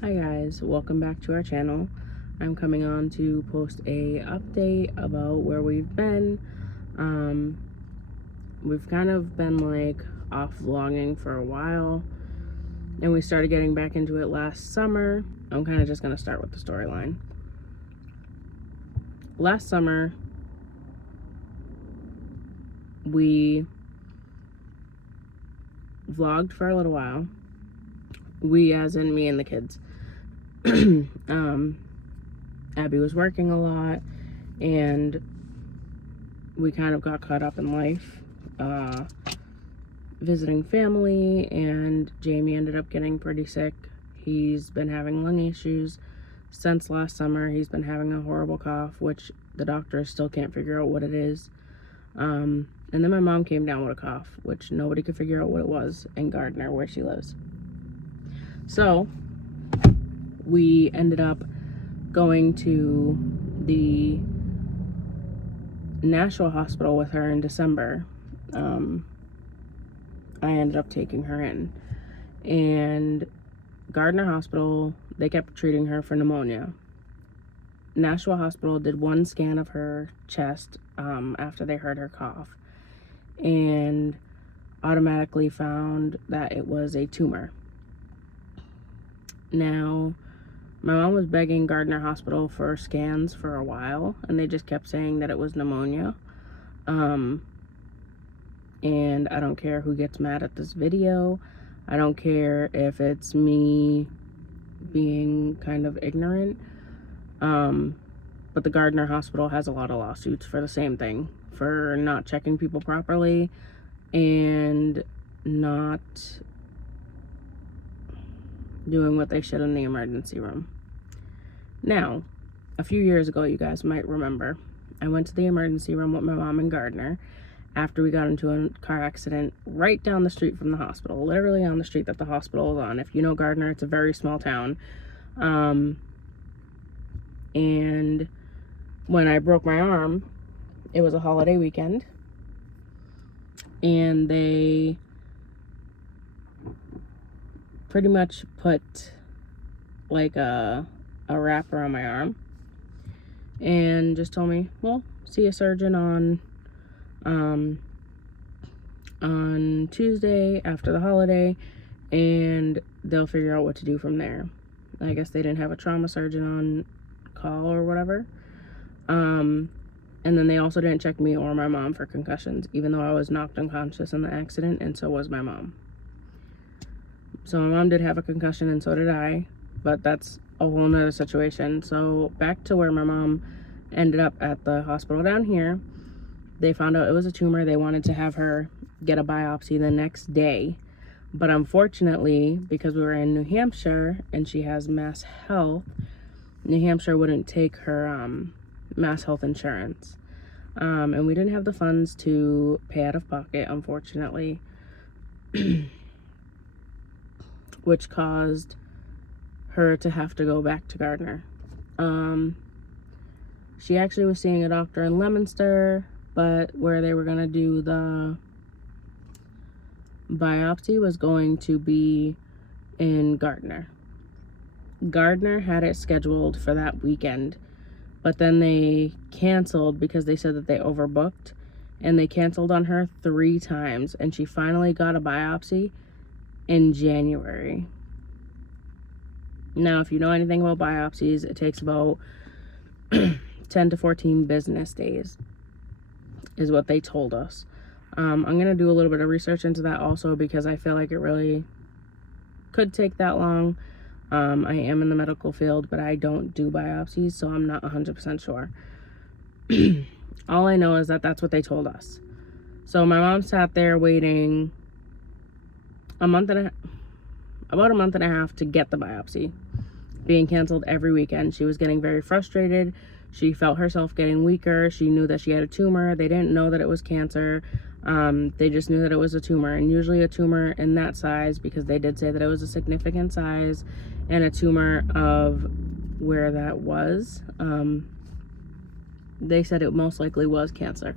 Hi guys, welcome back to our channel. I'm coming on to post a update about where we've been. We've kind of been like off vlogging for a while, and we started getting back into it last summer. I'm kind of just gonna start with the storyline. Last summer, we vlogged for a little while. We, as in me and the kids. Abby was working a lot, and we kind of got caught up in life, visiting family, and Jamie ended up getting pretty sick. He's been having lung issues since last summer. He's been having a horrible cough, which the doctors still can't figure out what it is. And then my mom came down with a cough, which nobody could figure out what it was in Gardner, where she lives. So we ended up going to the Nashua hospital with her in December. I ended up taking her in, and Gardner Hospital, they kept treating her for pneumonia. Nashua Hospital did one scan of her chest after they heard her cough, and automatically found that it was a tumor. Now, my mom was begging Gardner Hospital for scans for a while, and they just kept saying that it was pneumonia. And I don't care who gets mad at this video. I don't care if it's me being kind of ignorant. But the Gardner Hospital has a lot of lawsuits for the same thing, for not checking people properly and not doing what they should in the emergency room. Now, a few years ago, you guys might remember, I went to the emergency room with my mom and Gardner after we got into a car accident right down the street from the hospital, literally on the street that the hospital is on. If you know Gardner, it's a very small town. And when I broke my arm, it was a holiday weekend, and they pretty much put like a wrapper on my arm and just told me, well, see a surgeon on Tuesday after the holiday, and they'll figure out what to do from there. I guess they didn't have a trauma surgeon on call or whatever. And then they also didn't check me or my mom for concussions, even though I was knocked unconscious in the accident, and so was my mom. So my mom did have a concussion, and so did I, but that's a whole nother situation. So back to where my mom ended up at the hospital down here. They found out it was a tumor. They wanted to have her get a biopsy the next day. But unfortunately, because we were in New Hampshire and she has Mass Health, New Hampshire wouldn't take her Mass Health insurance. And we didn't have the funds to pay out of pocket, unfortunately, which caused her to have to go back to Gardner. She actually was seeing a doctor in Leominster, but where they were going to do the biopsy was going to be in Gardner. Gardner had it scheduled for that weekend, but then they canceled because they said that they overbooked, and they canceled on her 3 times, and she finally got a biopsy in January. Now, if you know anything about biopsies, it takes about 10 to 14 business days is what they told us. I'm going to do a little bit of research into that also, because I feel like it really could take that long. I am in the medical field, but I don't do biopsies, so I'm not 100% sure. All I know is that that's what they told us. So my mom sat there waiting about a month and a half to get the biopsy, being canceled every weekend. She was getting very frustrated. She felt herself getting weaker. She knew that she had a tumor. They didn't know that it was cancer. They just knew that it was a tumor, and usually a tumor in that size, because they did say that it was a significant size, and a tumor of where that was, they said it most likely was cancer.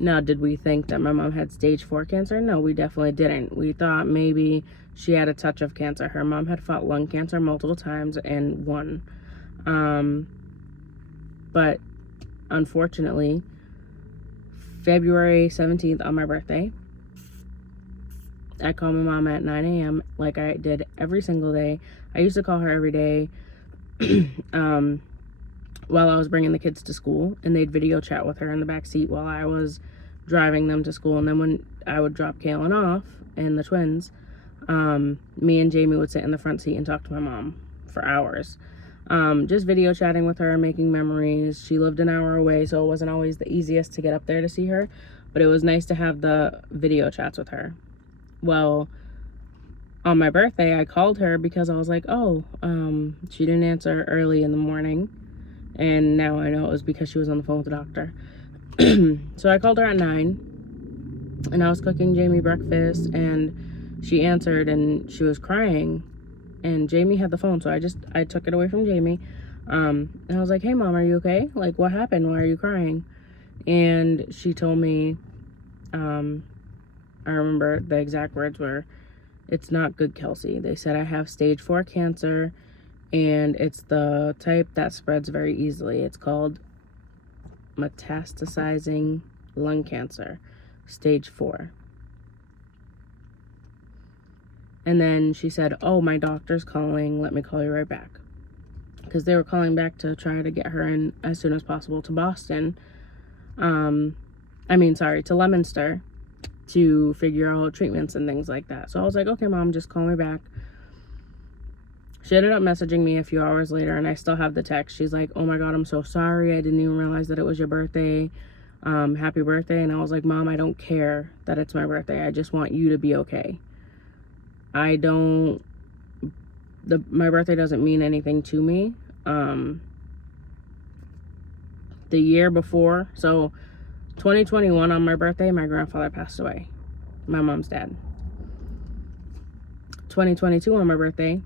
Now, did we think that my mom had stage 4 cancer? No, we definitely didn't. We thought maybe she had a touch of cancer. Her mom had fought lung cancer multiple times and won. But unfortunately, February 17th on my birthday, I called my mom at 9 a.m. like I did every single day. I used to call her every day while I was bringing the kids to school, and they'd video chat with her in the back seat while I was driving them to school. And then when I would drop Kaylin off and the twins, me and Jamie would sit in the front seat and talk to my mom for hours. Just video chatting with her, making memories. She lived an hour away, so it wasn't always the easiest to get up there to see her, but it was nice to have the video chats with her. Well, on my birthday, I called her because I was like, oh, she didn't answer early in the morning, and now I know it was because she was on the phone with the doctor. So I called her at 9, and I was cooking Jamie breakfast, and she answered, and she was crying, and Jamie had the phone, so I took it away from Jamie, and I was like, hey, Mom, are you okay? Like, what happened? Why are you crying? And she told me, I remember the exact words were, it's not good, Kelsey. They said I have stage 4 cancer, and it's the type that spreads very easily. It's called metastasizing lung cancer, stage 4. And then she said, oh, my doctor's calling. Let me call you right back. Because they were calling back to try to get her in as soon as possible to Boston. To Leominster, to figure out treatments and things like that. So I was like, okay, Mom, just call me back. She ended up messaging me a few hours later, and I still have the text. She's like, oh my God, I'm so sorry. I didn't even realize that it was your birthday. Happy birthday. And I was like, Mom, I don't care that it's my birthday. I just want you to be okay. My birthday doesn't mean anything to me. The year before, so 2021 on my birthday, my grandfather passed away, my mom's dad. 2022 on my birthday,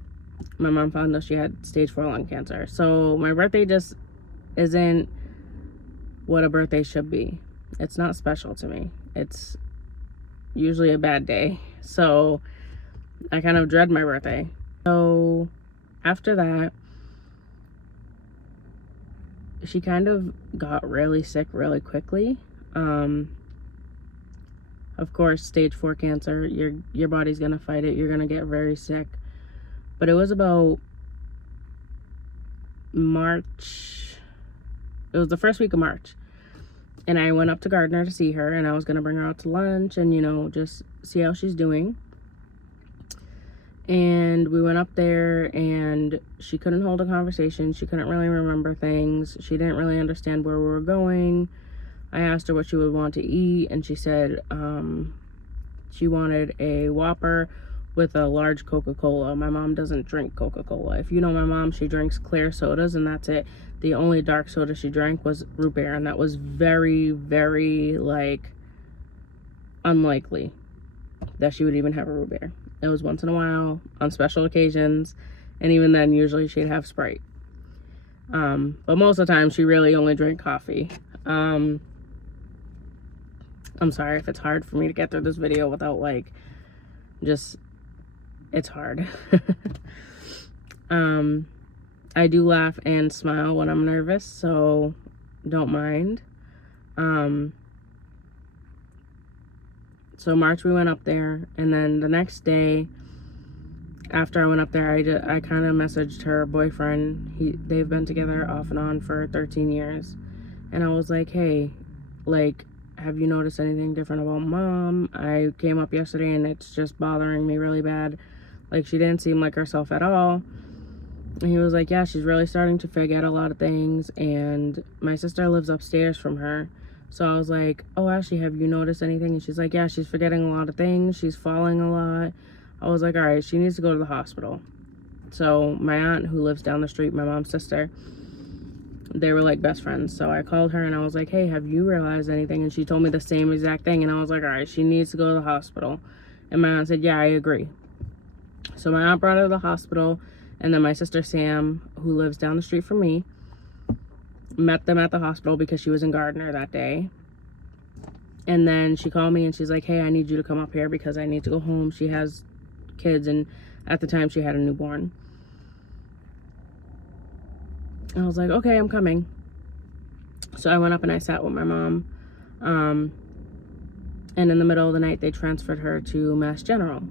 my mom found out she had stage 4 lung cancer. So my birthday just isn't what a birthday should be. It's not special to me. It's usually a bad day. So I kind of dread my birthday. So after that, she kind of got really sick really quickly. Of course, stage 4 cancer, your body's gonna fight it. You're gonna get very sick. But it was about March. It was the first week of March. And I went up to Gardner to see her, and I was gonna bring her out to lunch and, just see how she's doing. And we went up there, and she couldn't hold a conversation. She couldn't really remember things. She didn't really understand where we were going. I asked her what she would want to eat, and she said she wanted a Whopper with a large Coca-Cola. My mom doesn't drink Coca-Cola. If you know my mom, she drinks clear sodas, and that's it. The only dark soda she drank was root beer, and that was very, very, unlikely that she would even have a root beer. It was once in a while, on special occasions, and even then, usually she'd have Sprite. But most of the time, she really only drank coffee. I'm sorry if it's hard for me to get through this video without, it's hard. I do laugh and smile when I'm nervous, so don't mind. So March, we went up there, and then the next day after I went up there, I kind of messaged her boyfriend. They've been together off and on for 13 years. And I was like, hey, have you noticed anything different about Mom? I came up yesterday, and it's just bothering me really bad. She didn't seem like herself at all. And he was like, yeah, she's really starting to forget a lot of things, and my sister lives upstairs from her. So I was like, oh, Ashley, have you noticed anything? And she's like, yeah, she's forgetting a lot of things. She's falling a lot. I was like, all right, she needs to go to the hospital. So my aunt, who lives down the street, my mom's sister, they were best friends. So I called her, and I was like, hey, have you realized anything? And she told me the same exact thing. And I was like, all right, she needs to go to the hospital. And my aunt said, yeah, I agree. So my aunt brought her to the hospital, and then my sister Sam, who lives down the street from me, met them at the hospital because she was in Gardner that day. And then she called me, and she's like, hey, I need you to come up here because I need to go home. She has kids, and at the time she had a newborn. I was like, okay, I'm coming. So I went up and I sat with my mom. And in the middle of the night, they transferred her to Mass General.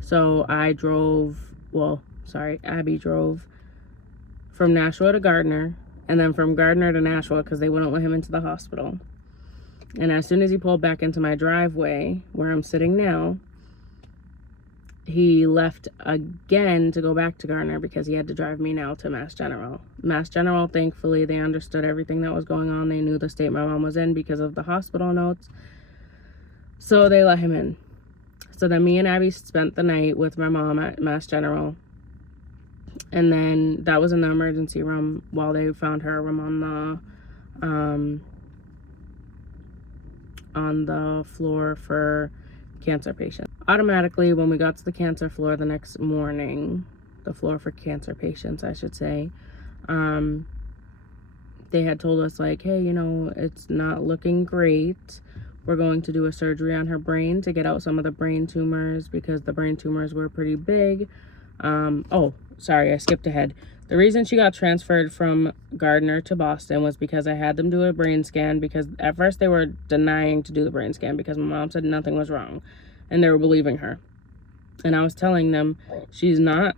So Abby drove from Nashua to Gardner, and then from Gardner to Nashua because they wouldn't let him into the hospital. And as soon as he pulled back into my driveway where I'm sitting now, he left again to go back to Gardner because he had to drive me now to Mass General. Mass General, thankfully, they understood everything that was going on. They knew the state my mom was in because of the hospital notes. So they let him in. So then me and Abby spent the night with my mom at Mass General. And then that was in the emergency room while they found her room on the floor for cancer patients. Automatically, when we got to the cancer floor the next morning, the floor for cancer patients, I should say, they had told us, like, hey, you know, it's not looking great. We're going to do a surgery on her brain to get out some of the brain tumors because the brain tumors were pretty big. Oh, sorry, I skipped ahead. The reason she got transferred from Gardner to Boston was because I had them do a brain scan, because at first they were denying to do the brain scan because my mom said nothing was wrong and they were believing her. And I was telling them she's not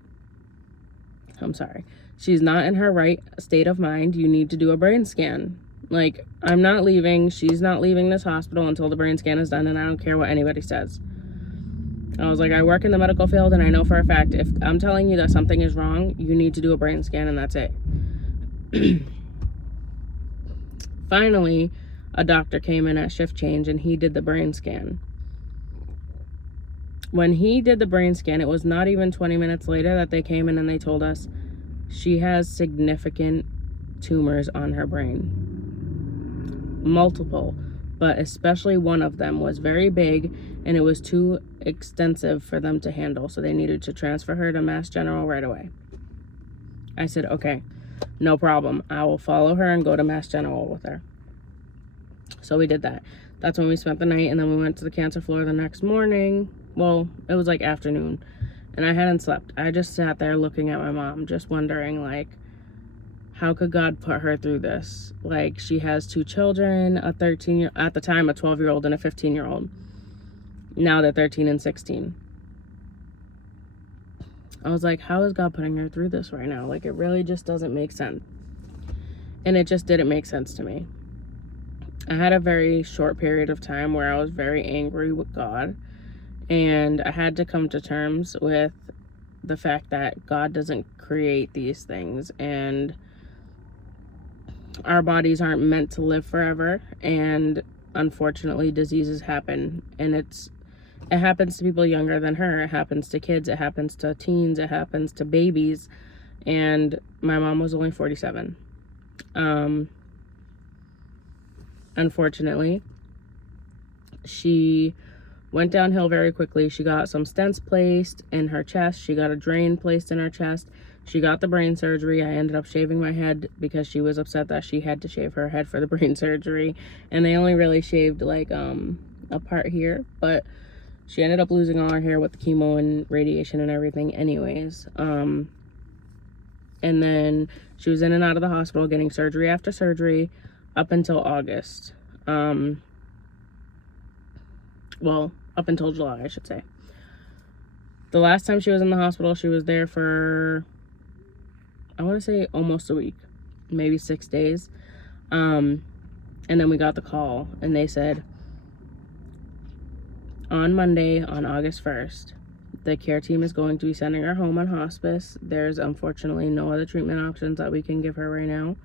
in her right state of mind. You need to do a brain scan. Like, I'm not leaving. She's not leaving this hospital until the brain scan is done, and I don't care what anybody says. I was like, I work in the medical field, and I know for a fact, if I'm telling you that something is wrong, you need to do a brain scan, and that's it. Finally, a doctor came in at shift change, and he did the brain scan. When he did the brain scan, it was not even 20 minutes later that they came in and they told us she has significant tumors on her brain. Multiple, but especially one of them was very big and it was too extensive for them to handle, so they needed to transfer her to Mass General right away. I said, okay, no problem. I will follow her and go to Mass General with her. So we did that. That's when we spent the night, and then we went to the cancer floor the next morning. Well, it was like afternoon, and I hadn't slept. I just sat there looking at my mom, just wondering, like, how could God put her through this? Like, she has 2 children, at the time, a 12-year-old and a 15-year-old. Now they're 13 and 16. I was like, how is God putting her through this right now? Like, it really just doesn't make sense. And it just didn't make sense to me. I had a very short period of time where I was very angry with God. And I had to come to terms with the fact that God doesn't create these things. And our bodies aren't meant to live forever, and unfortunately diseases happen, and it happens to people younger than her. It happens to kids, it happens to teens, it happens to babies. And my mom was only 47. Unfortunately, she went downhill very quickly. She got some stents placed in her chest, she got a drain placed in her chest, she got the brain surgery. I ended up shaving my head because she was upset that she had to shave her head for the brain surgery, and they only really shaved like a part here, but she ended up losing all her hair with the chemo and radiation and everything anyways. And then she was in and out of the hospital getting surgery after surgery up until August. Well, up until July, I should say. The last time she was in the hospital, she was there for, I want to say, almost a week, maybe 6 days. And then we got the call, and they said, on Monday, on August 1st, the care team is going to be sending her home on hospice. There's unfortunately no other treatment options that we can give her right now,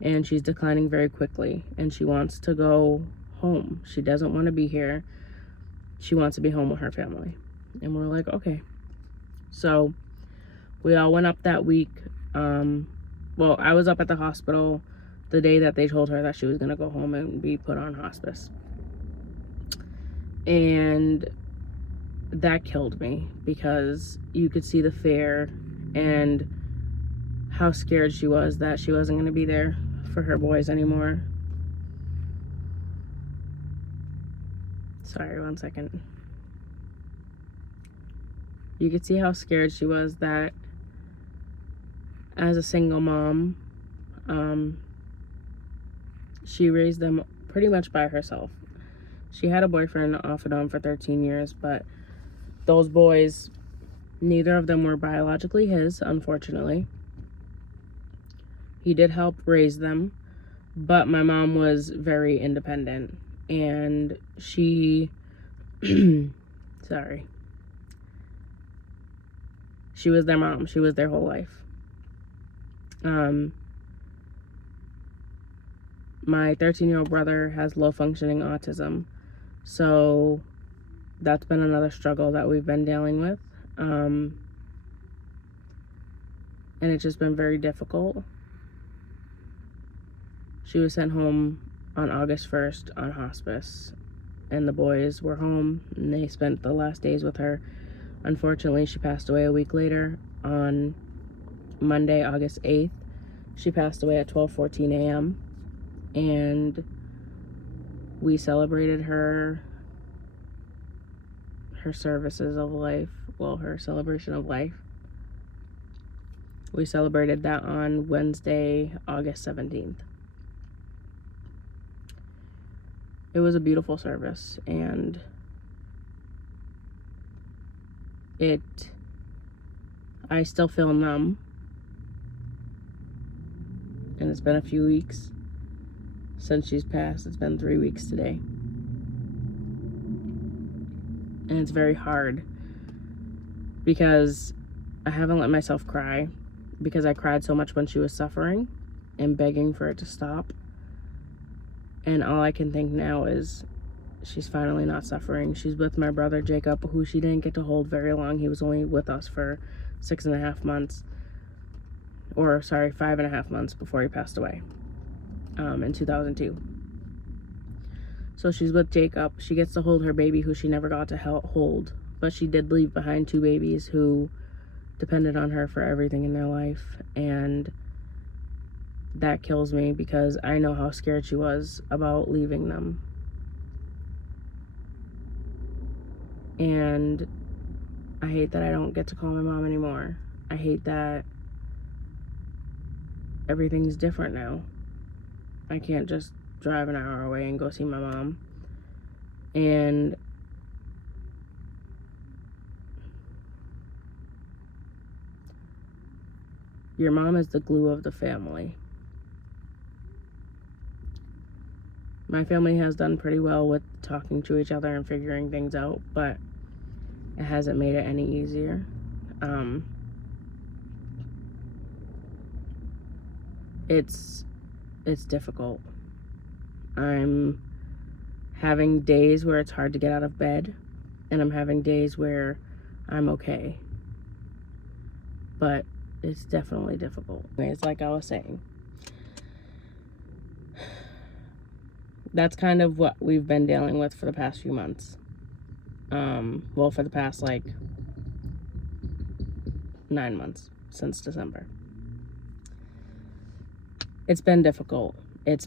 and she's declining very quickly, and she wants to go home. She doesn't want to be here. She wants to be home with her family. And we're like, okay. So we all went up that week. Well, I was up at the hospital the day that they told her that she was going to go home and be put on hospice. And that killed me, because you could see the fear and how scared she was that she wasn't going to be there for her boys anymore. Sorry, one second. You could see how scared she was that as a single mom, she raised them pretty much by herself. She had a boyfriend off and on for 13 years, but those boys, neither of them were biologically his, unfortunately. He did help raise them, but my mom was very independent, and she, sorry, she was their mom. She was their whole life. My 13-year-old brother has low functioning autism, so that's been another struggle that we've been dealing with. And it's just been very difficult. She was sent home on August 1st on hospice, and the boys were home, and they spent the last days with her. Unfortunately, she passed away a week later on Monday, August 8th. She passed away at 12:14 a.m., and we celebrated her services of life, well, her celebration of life. We celebrated that on Wednesday, August 17th. It was a beautiful service, and I still feel numb, and it's been a few weeks since she's passed. It's been 3 weeks today, and it's very hard because I haven't let myself cry, because I cried so much when she was suffering and begging for it to stop. And all I can think now is she's finally not suffering. She's with my brother Jacob, who she didn't get to hold very long. He was only with us for 6.5 months, or sorry, 5.5 months before he passed away in 2002. So she's with Jacob. She gets to hold her baby, who she never got to hold, but she did leave behind 2 babies who depended on her for everything in their life, and that kills me because I know how scared she was about leaving them. And I hate that I don't get to call my mom anymore. I hate that everything's different now. I can't just drive an hour away and go see my mom. And your mom is the glue of the family. My family has done pretty well with talking to each other and figuring things out, but it hasn't made it any easier. It's difficult. I'm having days where it's hard to get out of bed, and I'm having days where I'm okay. But it's definitely difficult. It's like I was saying. That's kind of what we've been dealing with for the past few months. Well, for the past 9 months, since December. It's been difficult. It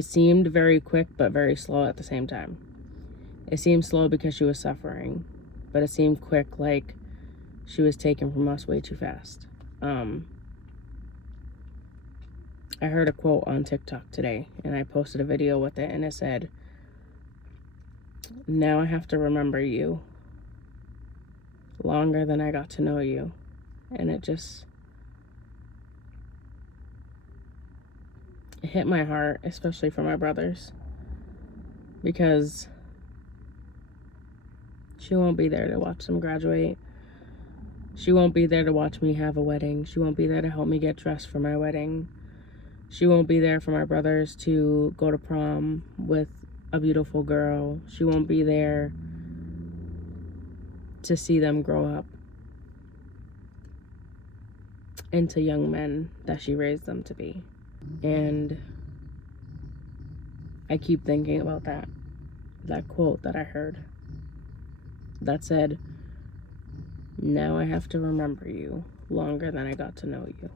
seemed very quick, but very slow at the same time. It seemed slow because she was suffering, but it seemed quick, like she was taken from us way too fast. I heard a quote on TikTok today, and I posted a video with it, and it said, "Now I have to remember you longer than I got to know you." And it hit my heart, especially for my brothers, because she won't be there to watch them graduate. She won't be there to watch me have a wedding. She won't be there to help me get dressed for my wedding. She won't be there for my brothers to go to prom with a beautiful girl. She won't be there to see them grow up into young men that she raised them to be. And I keep thinking about that quote that I heard that said, "Now I have to remember you longer than I got to know you."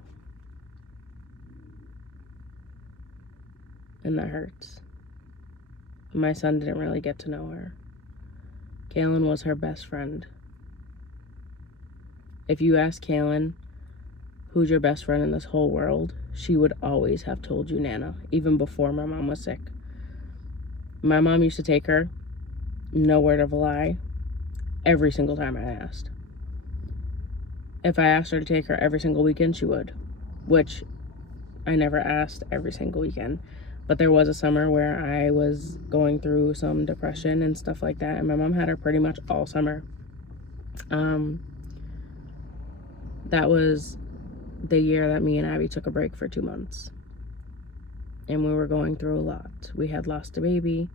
And that hurts. My son didn't really get to know her. Kaylin was her best friend. If you ask Kaylin, who's your best friend in this whole world, she would always have told you Nana, even before my mom was sick. My mom used to take her, no word of a lie, every single time I asked. If I asked her to take her every single weekend, she would, which I never asked every single weekend. But there was a summer where I was going through some depression and stuff like that, and my mom had her pretty much all summer. That was the year that me and Abby took a break for 2 months. And we were going through a lot. We had lost a baby,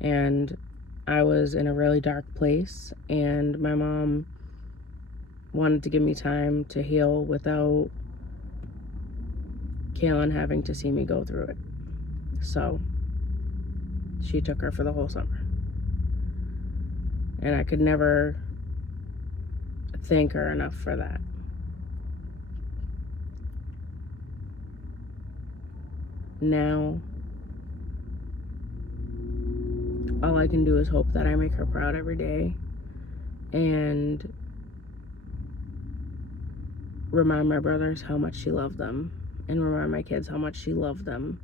and I was in a really dark place, and my mom wanted to give me time to heal without Kaylin having to see me go through it. So she took her for the whole summer. And I could never thank her enough for that. Now, all I can do is hope that I make her proud every day and remind my brothers how much she loved them and remind my kids how much she loved them.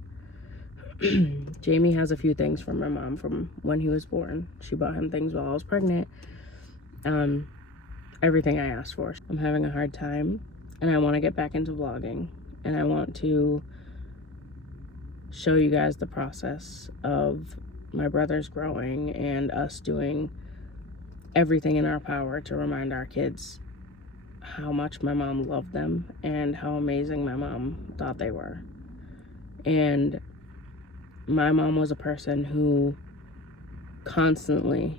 Jamie has a few things from my mom from when he was born. She bought him things while I was pregnant. Everything I asked for. I'm having a hard time, and I want to get back into vlogging, and I want to show you guys the process of my brothers growing and us doing everything in our power to remind our kids how much my mom loved them and how amazing my mom thought they were. And my mom was a person who constantly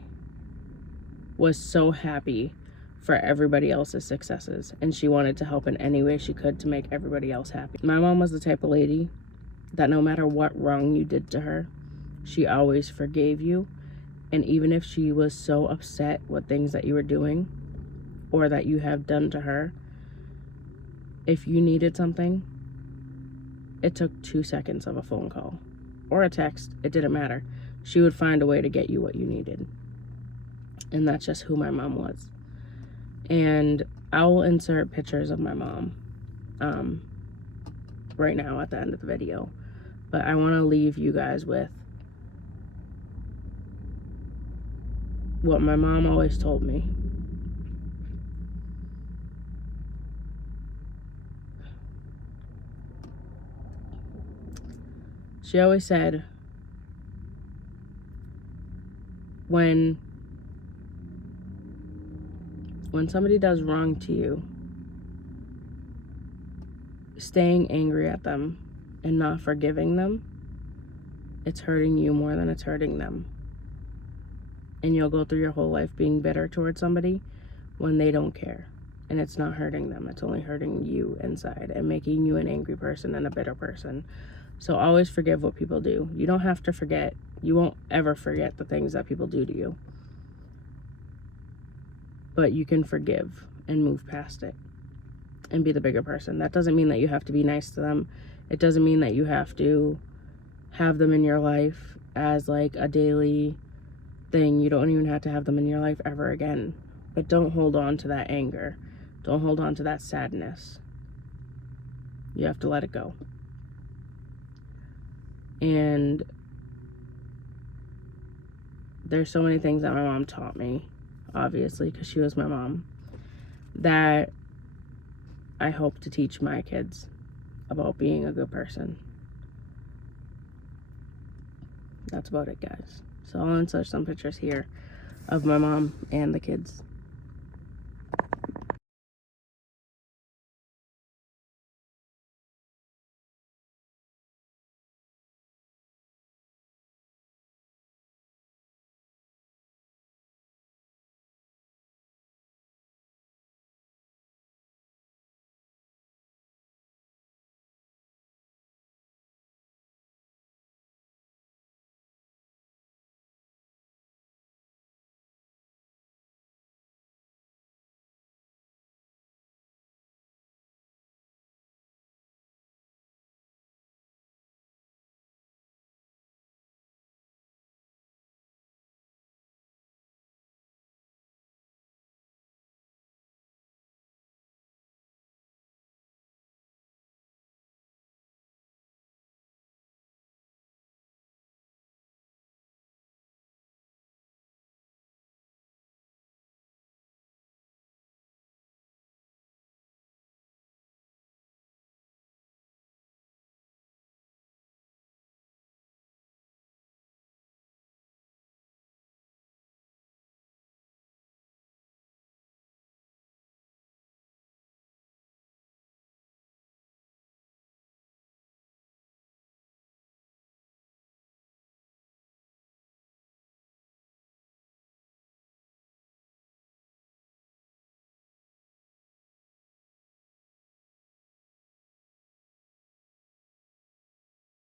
was so happy for everybody else's successes, and she wanted to help in any way she could to make everybody else happy. My mom was the type of lady that no matter what wrong you did to her, she always forgave you. And even if she was so upset with things that you were doing or that you have done to her, if you needed something, it took 2 seconds of a phone call or a text. It didn't matter. She would find a way to get you what you needed. And that's just who my mom was. And I will insert pictures of my mom right now at the end of the video. But I want to leave you guys with what my mom always told me. She always said, when somebody does wrong to you, staying angry at them and not forgiving them, it's hurting you more than it's hurting them. And you'll go through your whole life being bitter towards somebody when they don't care. And it's not hurting them. It's only hurting you inside and making you an angry person and a bitter person. So always forgive what people do. You don't have to forget. You won't ever forget the things that people do to you. But you can forgive and move past it and be the bigger person. That doesn't mean that you have to be nice to them. It doesn't mean that you have to have them in your life as like a daily thing. You don't even have to have them in your life ever again. But don't hold on to that anger. Don't hold on to that sadness. You have to let it go. And there's so many things that my mom taught me, obviously, because she was my mom, that I hope to teach my kids about being a good person. That's about it, guys. So I'll insert some pictures here of my mom and the kids.